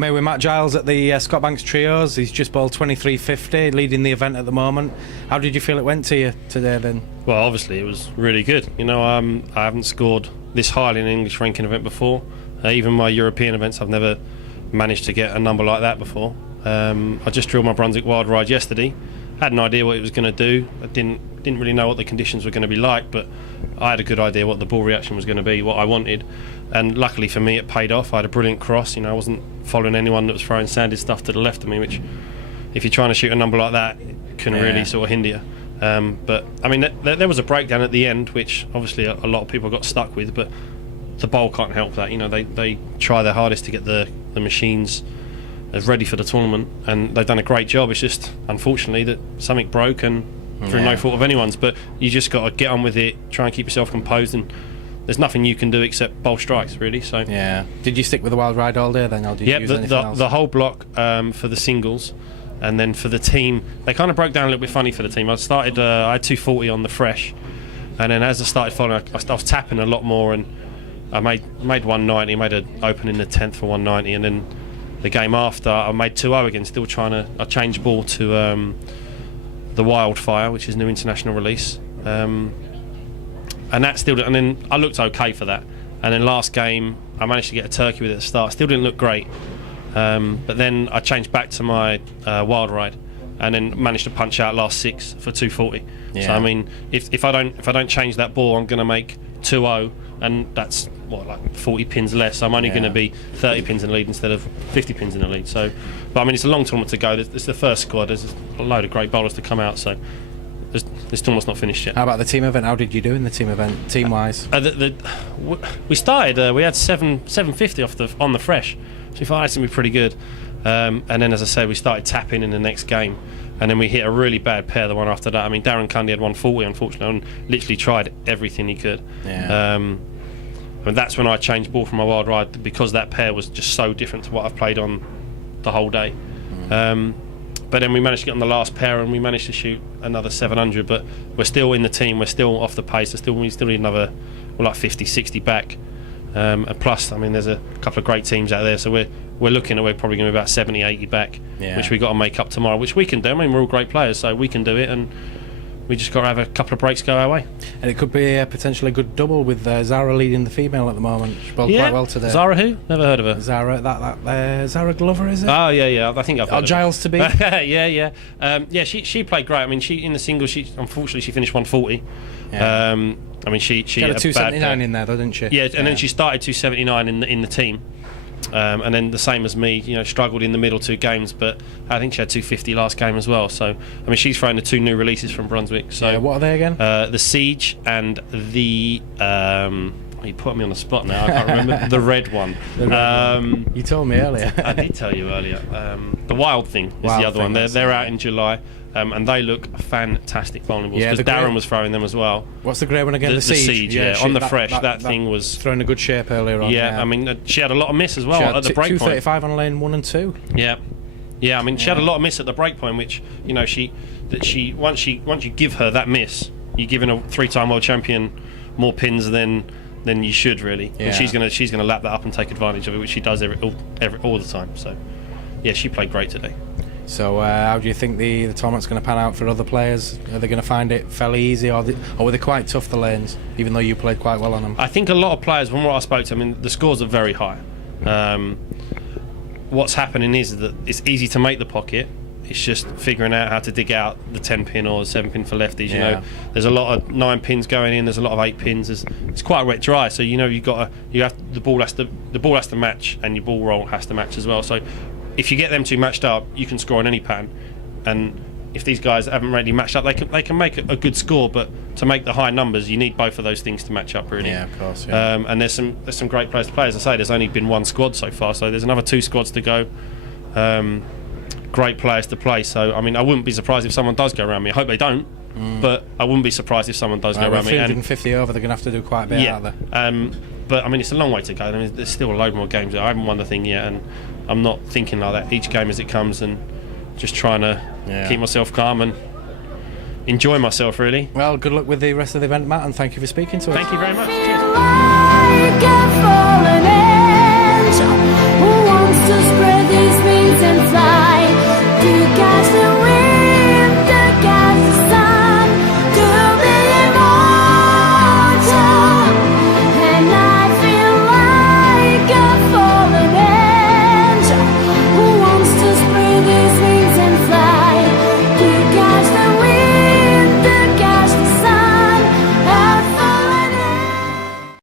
I'm here with Matt Giles at the Scott Banks Trios. He's just bowled 23.50, leading the event at the moment. How did you feel it went to you today then? Well, obviously it was really good. You know, I haven't scored this highly in an English ranking event before. Even my European events, I've never managed to get a number like that before. I just drilled my Brunswick wild ride yesterday. Had an idea what it was going to do. I didn't really know what the conditions were going to be like, but I had a good idea what the ball reaction was going to be, what I wanted. And luckily for me, it paid off. I had a brilliant cross. You know, I wasn't following anyone that was throwing sanded stuff to the left of me, which, if you're trying to shoot a number like that, it can really sort of hinder you. But I mean, there was a breakdown at the end, which obviously a lot of people got stuck with, but the bowl can't help that. You know, they try their hardest to get the machines as ready for the tournament, and they've done a great job. It's just unfortunately that something broke, and through no fault of anyone's. But you just got to get on with it, try and keep yourself composed, and there's nothing you can do except bowl strikes, really. So did you stick with the wild ride all day then, or did you use anything else? The whole block for the singles, and then for the team, they kind of broke down a little bit funny for the team. I had 240 on the fresh, and then as I started following, I was tapping a lot more, and I made 190, made an open in the 10th for 190, and then the game after I made 2-0 again, still trying to. I changed ball to the Wildfire, which is new international release, and that still. And then I looked okay for that. And then last game I managed to get a turkey with it at the start. Still didn't look great, but then I changed back to my wild ride, and then managed to punch out last 6 for 240. So I mean, if I don't change that ball, I'm going to make 2-0, and that's like 40 pins less. So I'm only going to be 30 pins in the lead instead of 50 pins in the lead. So, but I mean, it's a long tournament to go. It's the first squad. There's a load of great bowlers to come out. So this tournament's not finished yet. How about the team event? How did you do in the team event, team-wise? We started. We had 750 on the fresh. So we thought that's going to be pretty good. And then, as I said, we started tapping in the next game. And then we hit a really bad pair the one after that. I mean, Darren Cundy had 140, unfortunately, and literally tried everything he could. And that's when I changed ball from my wild ride, because that pair was just so different to what I've played on the whole day. But then we managed to get on the last pair, and we managed to shoot another 700. But we're still in the team. We're still off the pace. We still need another, like 50, 60 back. And plus, I mean, there's a couple of great teams out there. So we're looking at, we're probably going to be about 70, 80 back, which we've got to make up tomorrow, which we can do. I mean, we're all great players, so we can do it, and we just got to have a couple of breaks go our way. And it could be a potentially good double with Zara leading the female at the moment. She bowled quite well today. Zara who? Never heard of her. Zara, Zara Glover, is it? Oh, yeah. I think I've heard of Giles to be. Yeah. She played great. I mean, she in the singles, unfortunately she finished 140. I mean, she had a 279 in there, though, didn't she? Yeah, and then she started 279 in the team. And then the same as me, you know, struggled in the middle 2 games, but I think she had 250 last game as well. So I mean, she's thrown the 2 new releases from Brunswick. So what are they again? The Siege and the you put me on the spot now. I can't remember the red one. You told me earlier. I did tell you earlier. The Wild Thing is the other one. They're out in July. And they look fantastic bowling balls, because Darren was throwing them as well. What's the grey one again? The Siege. On the fresh. That thing was throwing a good shape earlier on. I mean, she had a lot of miss as well at the break point. 235 on lane 1 and 2. Yeah. I mean, she had a lot of miss at the break point, which, you know, once you give her that miss, you're giving a 3-time world champion more pins than you should, really. And she's gonna lap that up and take advantage of it, which she does all the time. So yeah, she played great today. So how do you think the tournament's going to pan out for other players? Are they going to find it fairly easy, or were they quite tough, the lanes, even though you played quite well on them? I think a lot of players, from what I spoke to, I mean, the scores are very high. What's happening is that it's easy to make the pocket. It's just figuring out how to dig out the 10-pin or 7-pin for lefties. You know, there's a lot of 9 pins going in. There's a lot of 8 pins. It's quite a wet dry. So you know, the ball has to match, and your ball roll has to match as well. So if you get them 2 matched up, you can score on any pattern. And if these guys haven't really matched up, they can make a good score. But to make the high numbers, you need both of those things to match up, really. Yeah, of course. Yeah. And there's some great players to play. As I say, there's only been 1 squad so far, so there's another 2 squads to go. Great players to play. So I mean, I wouldn't be surprised if someone does go around me. I hope they don't, but I wouldn't be surprised if someone does go around me. 350 over, they're going to have to do quite a bit, aren't they? But I mean, it's a long way to go. I mean, there's still a load more games. I haven't won the thing yet, and I'm not thinking like that. Each game as it comes, and just trying to keep myself calm and enjoy myself, really. Well, good luck with the rest of the event, Matt, and thank you for speaking to us. Thank you very much. Cheers.